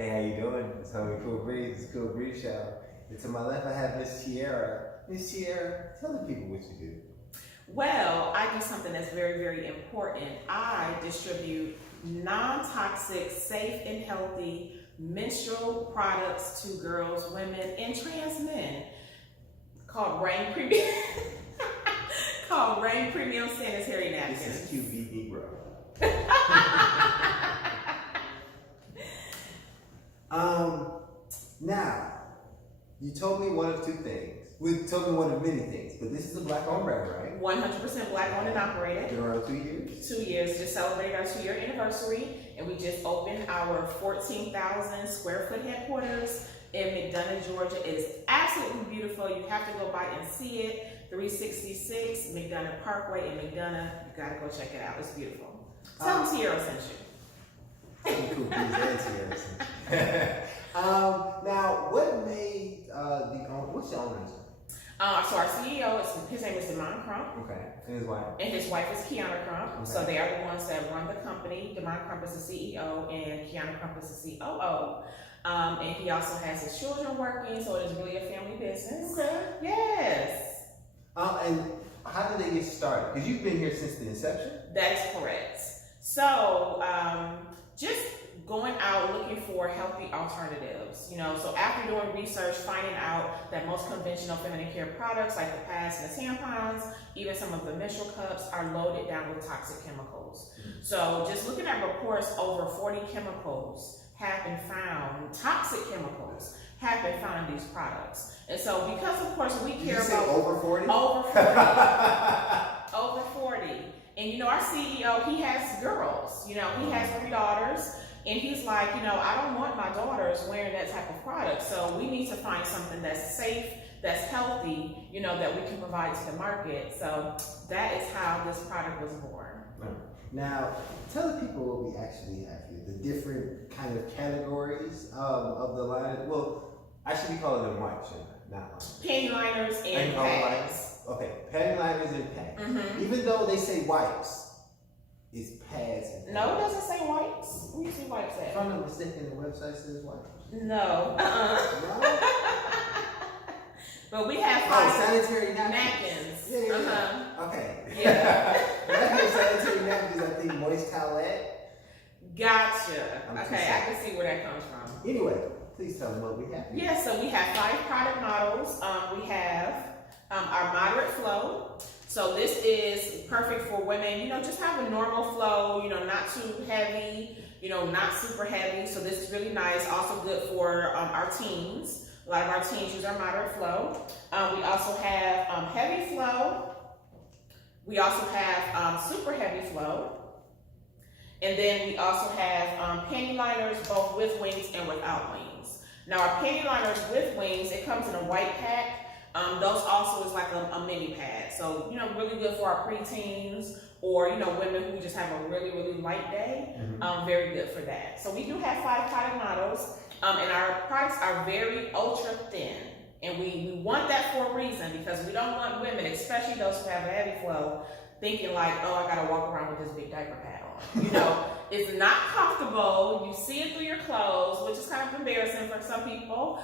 Hey, how you doing? It's Homie Cool Breeze. It's Cool Breeze Show. And to my left, I have Miss Tierra. Miss Tierra, tell the people what you do. Well, I do something that's very, very important. I distribute non-toxic, safe, and healthy menstrual products to girls, women, and trans men called Rain Premium. Called Rain Premium Sanitary Napkins. This is QVD, bro. Now, you told me one of two things. We told me one of many things, but this is a black-owned brand, right? 100% black-owned and operated. Been around 2 years? 2 years. Just celebrated our 2-year anniversary, and we just opened our 14,000 square foot headquarters in McDonough, Georgia. It is absolutely beautiful. You have to go by and see it. 366 McDonough Parkway in McDonough. You gotta go check it out. It's beautiful. Tell them Tierra sent you. Cool, please, and Tierra. Now, what made what's your owner's name? So our CEO, his name is Demond Crump. Okay, and his wife? And his wife is Kiana Crump. Okay. So they are the ones that run the company. Demond Crump is the CEO and Kiana Crump is the COO. And he also has his children working, so it is really a family business. Okay. Yes. And how did they get started? Because you've been here since the inception? That is correct. So just going out looking for healthy alternatives, so after doing research, finding out that most conventional feminine care products like the pads and the tampons, even some of the menstrual cups, are loaded down with toxic chemicals. So just looking at reports, over 40 chemicals have been found, toxic chemicals have been found in these products. And so because of course we care about over 40? Over 40. Over 40. And our CEO, he has girls, he has 3 daughters. And he's like, I don't want my daughters wearing that type of product. So we need to find something that's safe, that's healthy, that we can provide to the market. So that is how this product was born. Now, tell the people what we actually have here, the different kind of categories of the line. Well, actually we call it them wipes, not lines. Panty liners and pads. Okay, panty liners and pads. Mm-hmm. Even though they say wipes, it's pads and pads. No, it doesn't say wipes. Where you see wipes at? If I'm not mistaken, the website says wipes. No. No? But we have 5 sanitary napkins. napkins. Yeah. Uh-huh. Okay. Yeah. When I hear sanitary napkins, I think moist towelette. Gotcha. I'm too Okay, I sorry. can see where that comes from. Anyway, please tell them what we have here. Yeah, so we have 5 product models. We have our moderate flow. So this is perfect for women, just have a normal flow, not too heavy, not super heavy. So this is really nice. Also good for our teens. A lot of our teens use our moderate flow. We also have heavy flow. We also have super heavy flow. And then we also have panty liners, both with wings and without wings. Now our panty liners with wings, it comes in a white pack. Those also is like a mini pad. So, really good for our preteens or, women who just have a really, really light day. Mm-hmm. Very good for that. So we do have 5 product models, and our products are very ultra thin. And we want that for a reason, because we don't want women, especially those who have a heavy flow, thinking like, oh, I gotta walk around with this big diaper pad on. It's not comfortable. You see it through your clothes, which is kind of embarrassing for some people.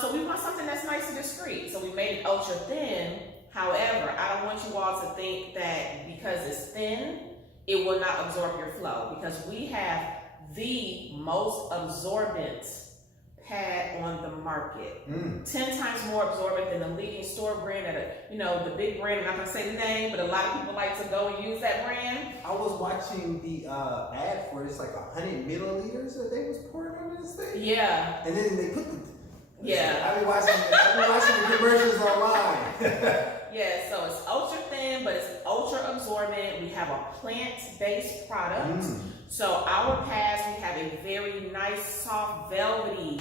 So we want something that's nice and discreet. So we made it ultra thin. However, I don't want you all to think that because it's thin, it will not absorb your flow, because we have the most absorbent pad on the market. 10 times more absorbent than the leading store brand at the big brand. I'm not gonna say the name, but a lot of people like to go and use that brand. I was watching the ad for it's like 100 milliliters that they was pouring on this thing. Yeah. And then they put the Yeah. I've been watching the commercials online. Yeah, so it's ultra thin, but it's ultra absorbent. We have a plant-based product. So our pads, we have a very nice, soft, velvety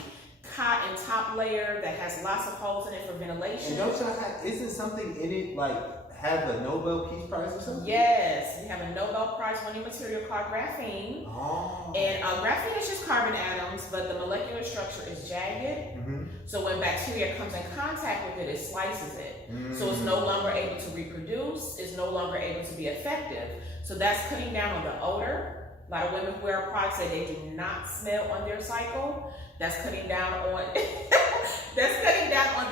cotton top layer that has lots of holes in it for ventilation. And don't y'all isn't something in it like have a Nobel Peace Prize or something? Yes, we have a Nobel Prize winning material called graphene. Oh. And graphene is just carbon atoms, but the molecular structure is jagged. So when bacteria comes in contact with it, it slices it. So it's no longer able to reproduce, it's no longer able to be effective. So that's cutting down on the odor. lot of women who wear our products say they do not smell on their cycle. That's cutting down on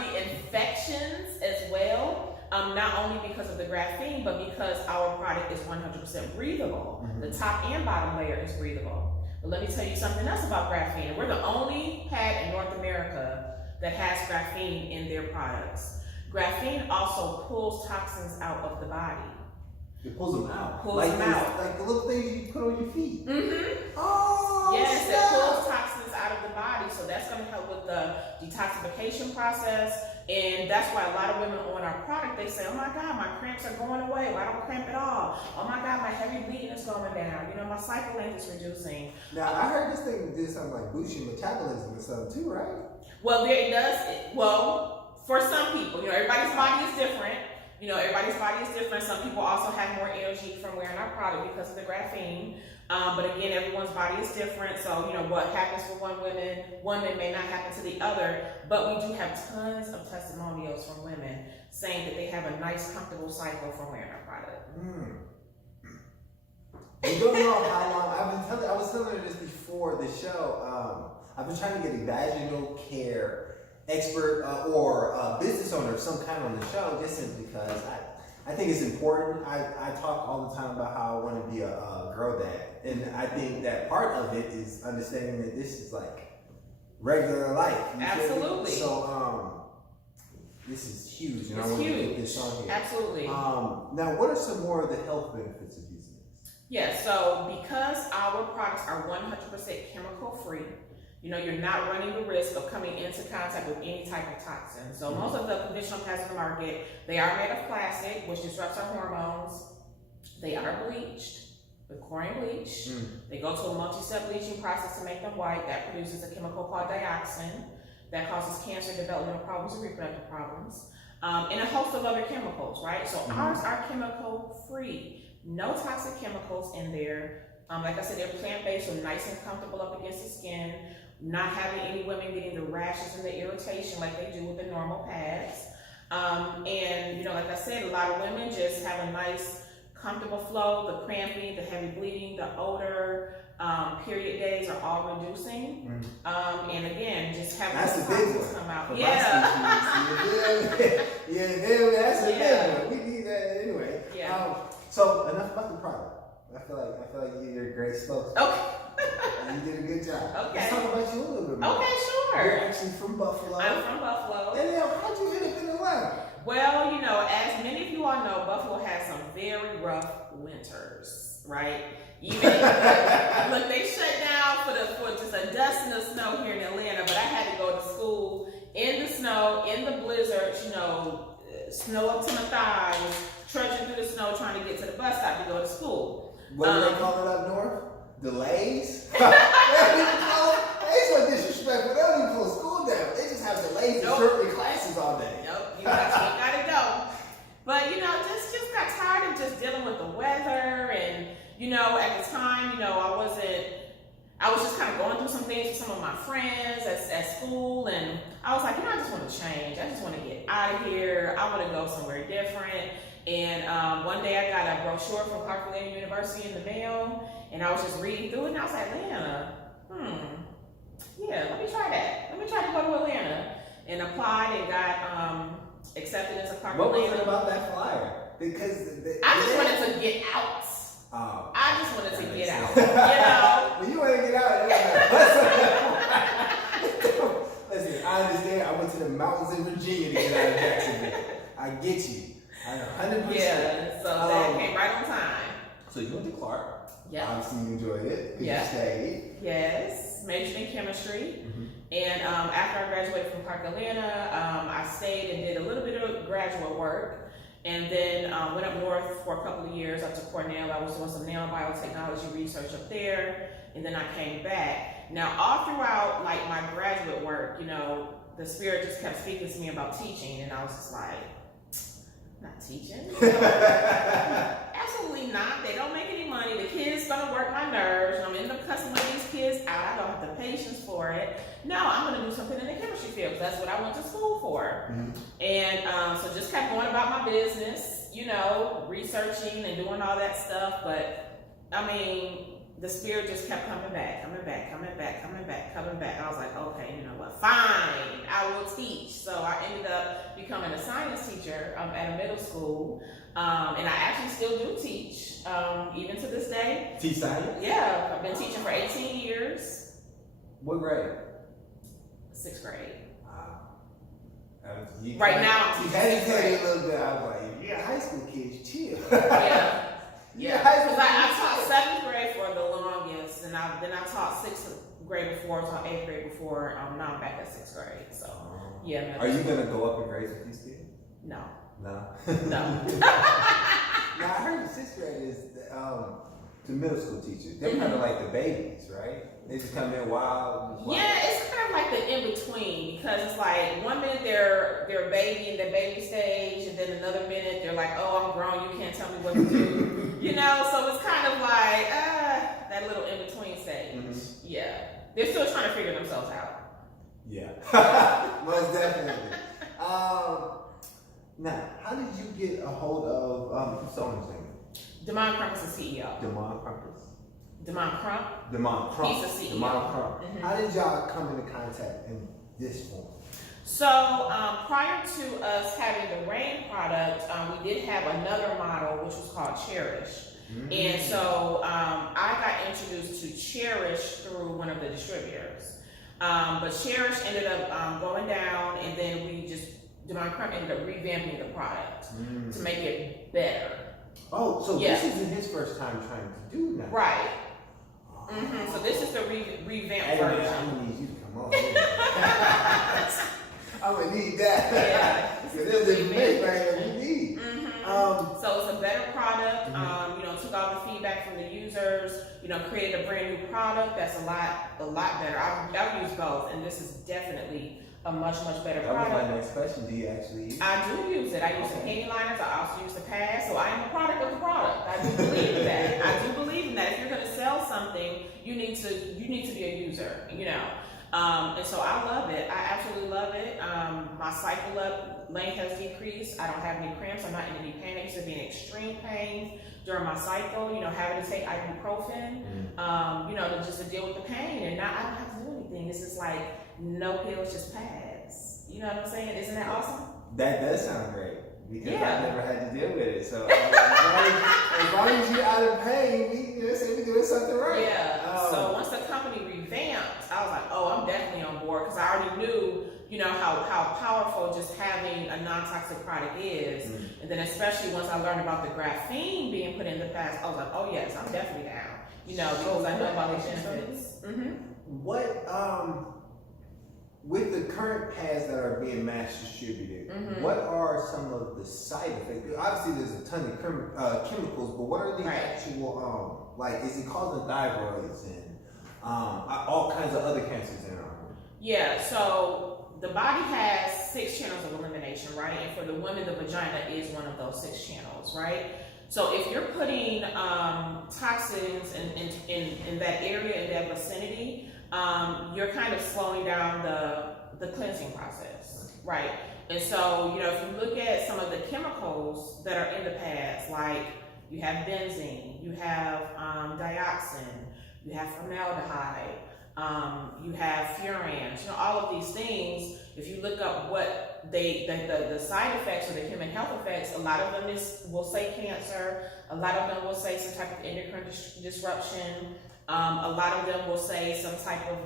the infections as well. Not only because of the graphene, but because our product is 100% breathable. Mm-hmm. The top and bottom layer is breathable. But let me tell you something else about graphene. We're the only pad in North America that has graphene in their products. Graphene also pulls toxins out of the body. It pulls them out. Pulls them out. Like the little things you put on your feet. Mm-hmm. Oh, yes, snap. it pulls toxins out of the body. So that's going to help with the detoxification process. And that's why a lot of women on our product, they say, oh my God, my cramps are going away. Well, I don't cramp at all. Oh my God, my heavy bleeding is going down. You know, my cycle length is reducing. Now, I heard this thing did something like boost your metabolism and stuff too, right? Well, there it does. Well, for some people, you know, everybody's body is different. You know, everybody's body is different. Some people also have more energy from wearing our product because of the graphene. But again, everyone's body is different. So, you know, what happens for one woman may not happen to the other. But we do have tons of testimonials from women saying that they have a nice, comfortable cycle from wearing our product. You don't know how long, I was telling her this before the show. I've been trying to get a vaginal care expert or business owner of some kind on the show, just simply because I think it's important. I talk all the time about how I want to be a girl dad, and I think that part of it is understanding that this is like regular life. Absolutely. So this is huge, and it's I want huge. to get this on here. Absolutely. Now, what are some more of the health benefits of using this? Yeah, so because our products are 100% chemical free, you know, you're not running the risk of coming into contact with any type of toxin. So most of the conventional pads in the market, they are made of plastic, which disrupts our hormones. They are bleached with chlorine bleach. They go to a multi-step bleaching process to make them white. That produces a chemical called dioxin that causes cancer, developmental problems, and reproductive problems, and a host of other chemicals, right? So ours are chemical free. No toxic chemicals in there. Like I said, they're plant-based, so nice and comfortable up against the skin. Not having any women getting the rashes and the irritation like they do with the normal pads. And, you know, like I said, a lot of women just have a nice, comfortable flow. The cramping, the heavy bleeding, the odor, period days are all reducing. And again, just having that's the a big toxins one. come out. That's a big one. We need that anyway. Yeah. So enough about the product. I feel like you're a great spokesman. Okay. You did a good job. Okay. Let's talk about you a little bit more. Okay, sure. You're actually from Buffalo. I'm from Buffalo. And then how'd you end up in Atlanta? Well, you know, as many of you all know, Buffalo has some very rough winters, right? Even look, they shut down for just a dust and the snow here in Atlanta, but I had to go to school in the snow, in the blizzard, you know, snow up to my thighs, trudging through the snow trying to get to the bus stop to go to school. What do they call it up north? Delays? They don't even call it. They so disrespectful. They don't even close school down. They just have delays and shortening classes all day. Nope, you gotta go. But you know, just got tired of just dealing with the weather, and you know, at the time, you know, I was just kind of going through some things with some of my friends at school, and I was like, you know, I just want to change. I just want to get out of here. I want to go somewhere different. And one day I got a brochure from Clark-Atlanta University in the mail, and I was just reading through it, and I was like, Atlanta, yeah, let me try that. Let me try to go to Atlanta. And applied and got accepted into Clark-Atlanta. What was it about that flyer? Because I just wanted to get out. Oh, I just wanted to get out. You know? When you want to get out, listen, I understand. I went to the mountains in Virginia to get out of Jacksonville. I get you. I know, 100%. Yeah, so that came right on time. So you went to Clark. Yeah. Obviously you enjoyed it. Yeah. You stayed. Yes, majored in chemistry. And after I graduated from Clark-Atlanta, I stayed and did a little bit of graduate work. And then went up north for a couple of years up to Cornell. I was doing some nail biotechnology research up there. And then I came back. Now, all throughout like my graduate work, you know, the Spirit just kept speaking to me about teaching. And I was just like, not teaching. Absolutely not. They don't make any money. The kids gonna work my nerves. I'm end up cussing one of these kids out. I don't have the patience for it. No, I'm gonna do something in the chemistry field. That's what I went to school for. And so just kept going about my business, you know, researching and doing all that stuff. But I mean, the spirit just kept coming back. And I was like, okay, you know what? Fine, I will teach. So I ended up becoming a science teacher at a middle school. And I actually still do teach, even to this day. Teach science? Yeah, I've been teaching for 18 years. What grade? 6th grade. Right now, you hesitated a little bit. I was like, yeah, high school kids, chill. Yeah. Yeah, high school Because I kids, taught chill. 7th grade for the longest, and then I taught 6th grade before, taught 8th grade before. Now I'm back at 6th grade. So, yeah. Are you gonna go up in grades with these kids? No. No. No. Now I heard the 6th grade is the middle school teachers. They're kind of like the babies, right? They just come in wild. Yeah, it's kind of like the in between, because it's like 1 minute they're a baby in the baby stage, and then another minute they're like, oh, I'm grown, you can't tell me what to do. You know, so it's kind of like that little in between stage. Mm-hmm. Yeah, they're still trying to figure themselves out. Yeah, most definitely. Now, how did you get a hold of what's the owner's name? Demond Crump is the CEO. Demond Crump. Demond Crump. Demond Crump. He's the CEO. Demond Crump. Mm-hmm. How did y'all come into contact in this form? So prior to us having the Rain product, we did have another model which was called Cherish. Mm-hmm. And so I got introduced to Cherish through one of the distributors. But Cherish ended up going down, and then Demond Crump ended up revamping the product to make it better. Oh, so this isn't his first time trying to do that. Right. Mm-hmm. So this is the revamped version. Man, I'm gonna need you to come on. I'm gonna need that. Yeah. This is the right we need. Mm-hmm. So it's a better product. Took all the feedback from the users. Created a brand new product that's a lot better. I've used both, and this is definitely a much better product. That was my next question. Do you actually use it? I do use it. I use the panty liners. I also use the pads. So I am a product of the product. I do believe in that. I do believe in that. If you're going to sell something, you need to be a user. And so I love it. I absolutely love it. My cycle length has decreased. I don't have any cramps. I'm not in any pain. I used to be in extreme pain during my cycle. Having to take ibuprofen. Just to deal with the pain, and now I don't have to do anything. This is like no pills, just pads. You know what I'm saying? Isn't that awesome? That does sound great, because I never had to deal with it. So as long as you're out of pain, we're doing something right. Yeah. So once the company revamped, I was like, oh, I'm definitely on board, because I already knew, how powerful just having a non-toxic product is. And then especially once I learned about the graphene being put in the pads, I was like, oh yes, I'm definitely down. Because I know about the benefits. Mm-hmm. What with the current pads that are being mass distributed, what are some of the side effects? Obviously, there's a ton of chemicals, but what are the actual is it causing thyroids and all kinds of other cancers in our body? Yeah. So the body has 6 channels of elimination, right? And for the women, the vagina is one of those 6 channels, right? So if you're putting toxins in that area, in that vicinity, you're kind of slowing down the cleansing process, right? And so, if you look at some of the chemicals that are in the pads, like you have benzene, you have dioxin, you have formaldehyde, you have furans, all of these things. If you look up what the side effects or the human health effects, a lot of them will say cancer, a lot of them will say some type of endocrine disruption, a lot of them will say some type of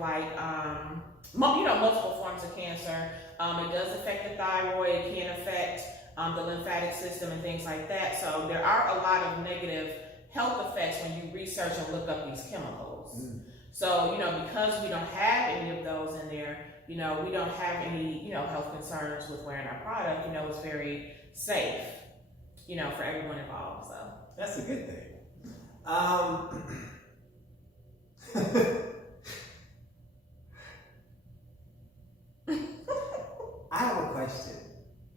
multiple forms of cancer. It does affect the thyroid, it can affect the lymphatic system and things like that. So there are a lot of negative health effects when you research and look up these chemicals. So, because we don't have any of those in there, we don't have any, health concerns with wearing our product. It's very safe, for everyone involved. So that's a good thing. I have a question.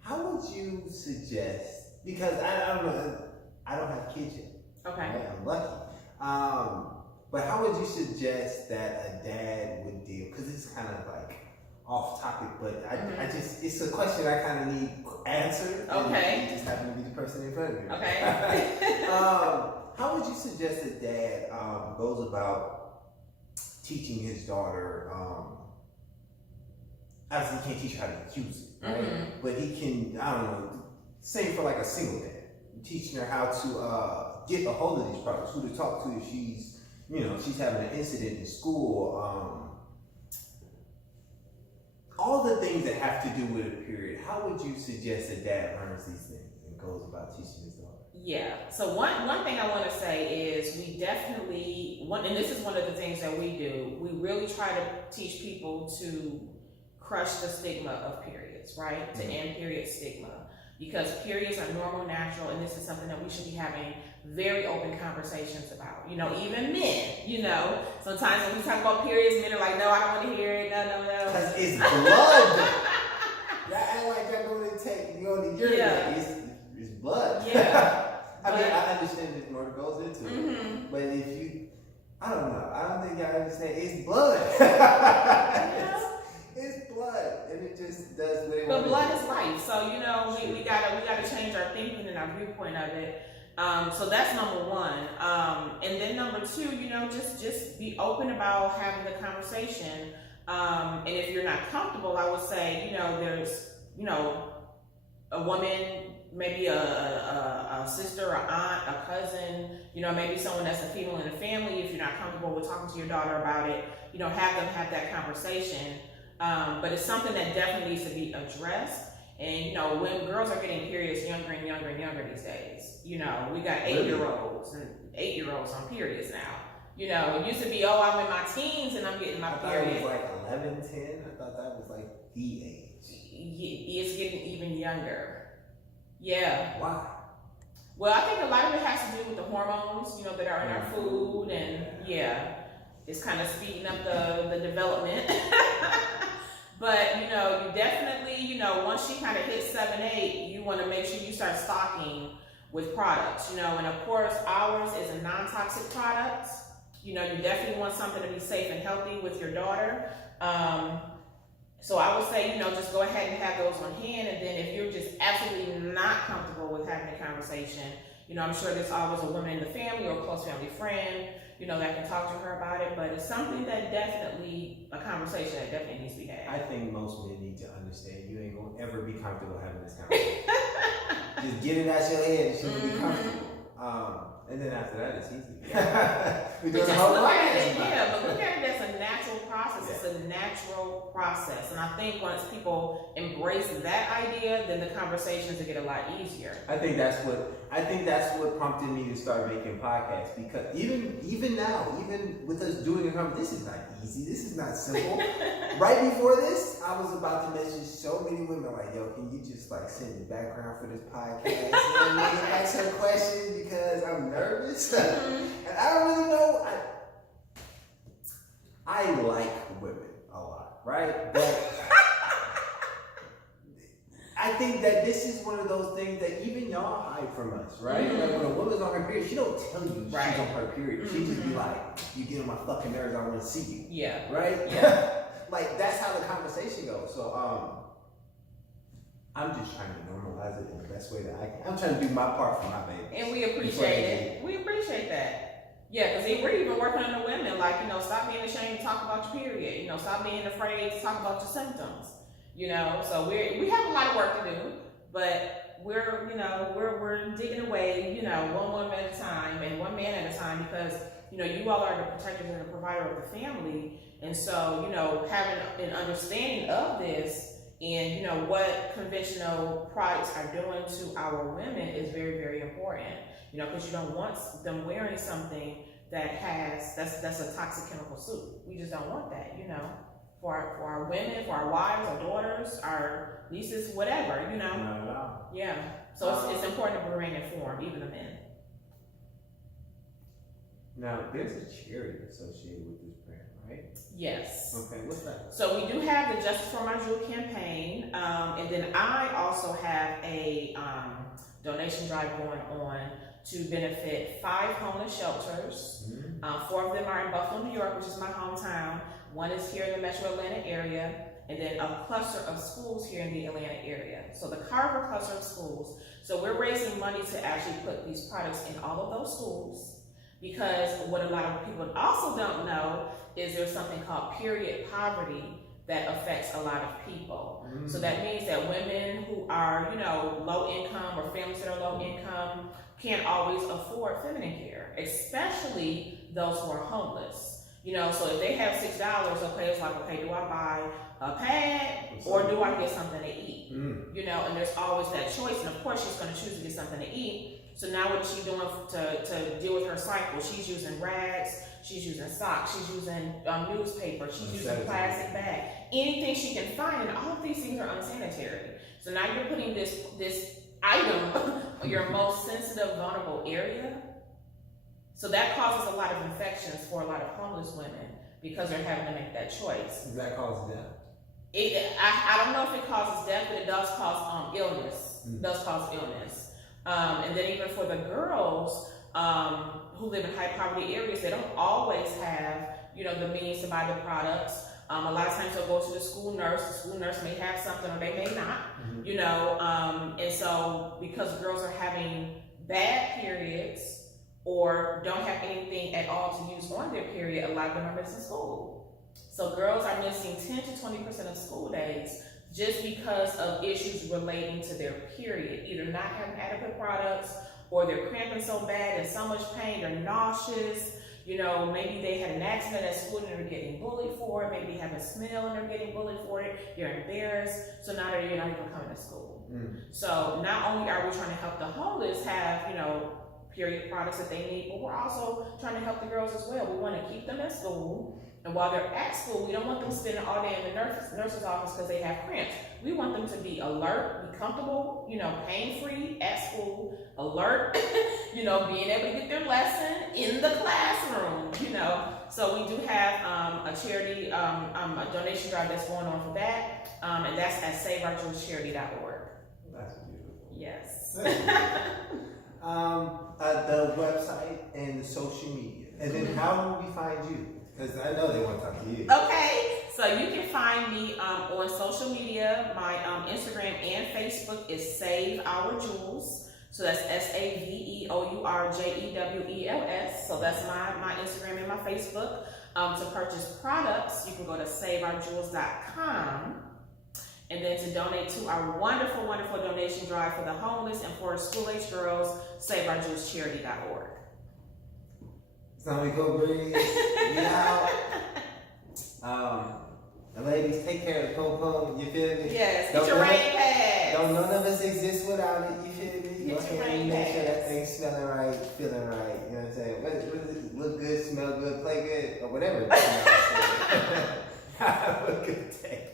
How would you suggest, because I don't know, I don't have kids yet. Okay. Right? I'm lucky. But how would you suggest that a dad would deal? Because it's kind of off topic, but it's a question I kind of need answered. Okay. You just happen to be the person in front of you. Okay. how would you suggest a dad goes about teaching his daughter? Obviously, he can't teach her how to use it, right? Mm-hmm. But he can, I don't know, same for like a single dad, teaching her how to get a hold of these products, who to talk to if she's, she's having an incident in school. All the things that have to do with a period. How would you suggest a dad learns these things and goes about teaching his daughter? Yeah. So one thing I want to say is we definitely and this is one of the things that we do. We really try to teach people to crush the stigma of periods, right? To end period stigma, because periods are normal, natural, and this is something that we should be having very open conversations about. Even men. Sometimes when we talk about periods, men are like, "No, I don't want to hear it. No." Because it's blood. Y'all act like y'all going to take, Yeah. It's blood. Yeah. I mean, I understand there's more that goes into it. Mm-hmm. But if you, I don't know. I don't think y'all understand. It's blood. It's blood. And it just does what it wants. But blood is life. So, we gotta change our thinking and our viewpoint of it. So that's number one. And then number two, just be open about having the conversation. And if you're not comfortable, I would say, there's, a woman, maybe a sister, a aunt, a cousin, maybe someone that's a female in the family. If you're not comfortable with talking to your daughter about it, have them have that conversation. But it's something that definitely needs to be addressed. And, when girls are getting periods younger and younger and younger these days, we got 8-year-olds and 8-year-olds on periods now. It used to be, I'm in my teens and I'm getting my period. I thought it was like 11, 10. I thought that was like the age. It's getting even younger. Yeah. Why? Well, I think a lot of it has to do with the hormones, that are in our food, and it's kind of speeding up the development. But, you definitely, once she kind of hits 7, 8, you want to make sure you start stocking with products, and of course, ours is a non-toxic product. You definitely want something to be safe and healthy with your daughter. So I would say, just go ahead and have those on hand. And then if you're just absolutely not comfortable with having a conversation, I'm sure there's always a woman in the family or a close family friend, that can talk to her about it. But it's something that a conversation that definitely needs to be had. I think most men need to understand you ain't going to ever be comfortable having this conversation. Just get it out your head and she'll be comfortable. And then after that, it's easy. But just look at it as a natural process. Yeah. It's a natural process. And I think once people embrace that idea, then the conversations will get a lot easier. I think that's what prompted me to start making podcasts, because even now, even with us doing a conversation, this is not easy. This is not simple. Right before this, I was about to message so many women like, yo, can you just like send the background for this podcast? And maybe ask her questions because I'm nervous. And I don't really know. I like women a lot, right? But I think that this is one of those things that even y'all hide from us, right? Like when a woman's on her period, she don't tell you she's on her period. She just be like, you get on my fucking nerves, I want to see you. Yeah. Right? Yeah. Like that's how the conversation goes. So I'm just trying to normalize it in the best way that I can. I'm trying to do my part for my baby. And we appreciate it. We appreciate that. Yeah, because we're even working on the women, like, stop being ashamed to talk about your period. Stop being afraid to talk about your symptoms. So we have a lot of work to do, but we're digging away, one woman at a time and one man at a time, because, you all are the protectors and the provider of the family. And so, having an understanding of this and, what conventional products are doing to our women is very, very important, because you don't want them wearing something that's a toxic chemical soup. We just don't want that, for our women, for our wives, our daughters, our nieces, whatever, Not at all. Yeah. So it's important to remain informed, even the men. Now, there's a charity associated with this brand, right? Yes. Okay, what's that? So we do have the Justice for My Jewel campaign, and then I also have a donation drive going on to benefit 5 homeless shelters. 4 of them are in Buffalo, New York, which is my hometown. 1 is here in the Metro Atlanta area, and then a cluster of schools here in the Atlanta area. So the Carver cluster of schools. So we're raising money to actually put these products in all of those schools, because what a lot of people also don't know is there's something called period poverty that affects a lot of people. So that means that women who are, low income, or families that are low income, can't always afford feminine care, especially those who are homeless. So if they have $6, okay, it's like, okay, do I buy a pad or do I get something to eat? And there's always that choice. And of course, she's going to choose to get something to eat. So now what is she doing to deal with her cycle? She's using rags, she's using socks, she's using newspaper, she's using plastic bag, anything she can find, and all of these things are unsanitary. So now you're putting this item on your most sensitive, vulnerable area. So that causes a lot of infections for a lot of homeless women because they're having to make that choice. Does that cause death? I don't know if it causes death, but it does cause illness. It does cause illness. And then even for the girls who live in high poverty areas, they don't always have, the means to buy the products. A lot of times they'll go to the school nurse. The school nurse may have something or they may not, and so because girls are having bad periods or don't have anything at all to use on their period, a lot of them are missing school. So girls are missing 10 to 20% of school days just because of issues relating to their period, either not having adequate products, or they're cramping so bad and so much pain, they're nauseous. Maybe they had an accident at school and they're getting bullied for it. Maybe they have a smell and they're getting bullied for it. You're embarrassed, so now you're not even coming to school. So not only are we trying to help the homeless have, period products that they need, but we're also trying to help the girls as well. We want to keep them at school, and while they're at school, we don't want them spending all day in the nurse's office because they have cramps. We want them to be alert, be comfortable, pain-free at school, alert, being able to get their lesson in the classroom, So we do have a charity, a donation drive that's going on for that, and that's at SaveOurJewelsCharity.org. That's beautiful. Yes. The website and the social media. And then how will we find you? Because I know they want to talk to you. Okay. So you can find me on social media. My Instagram and Facebook is Save Our Jewels. So that's SaveOurJewels. So that's my Instagram and my Facebook. To purchase products, you can go to SaveOurJewels.com. And then to donate to our wonderful, wonderful donation drive for the homeless and for school-age girls, SaveOurJewelsCharity.org. So we go breathe. We out. And ladies, take care of the pom-pom. You feel me? Yes. Get your rain pads. Don't none of us exist without it. You feel me? Get your rain make pads. sure that thing's smelling right, feeling right. You know what I'm saying? What is it? Look good, smell good, play good, or whatever. Have a good day.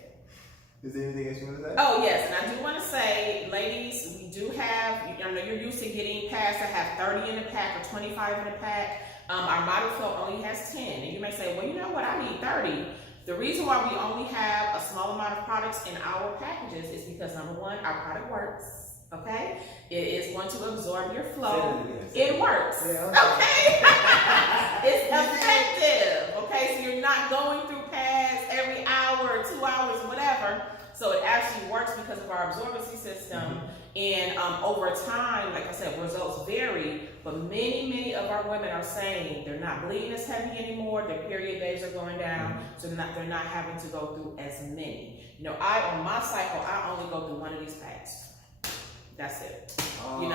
Is there anything else you want to say? Oh, yes, and I do want to say, ladies, we do have, I know you're used to getting packs that have 30 in a pack or 25 in a pack. Our model flow only has 10. And you may say, well, you know what, I need 30. The reason why we only have a small amount of products in our packages is because, number one, our product works, okay? It is going to absorb your flow. It works, okay? It's effective, okay? So you're not going through pads every hour, 2 hours, whatever. So it actually works because of our absorbency system. And over time, like I said, results vary, but many of our women are saying they're not bleeding as heavy anymore, their period days are going down, so they're not having to go through as many. On my cycle, I only go through one of these packs. That's it. So you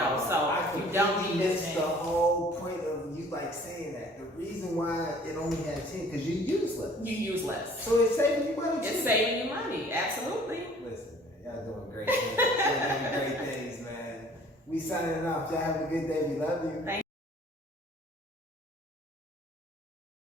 don't need miss the whole point of you saying that. The reason why it only had 10, because you use less. You use less. So it's saving you money. It's saving you money, absolutely. Listen, man, y'all doing great things. Y'all doing great things, man. We signing off. Y'all have a good day. We love you. Thank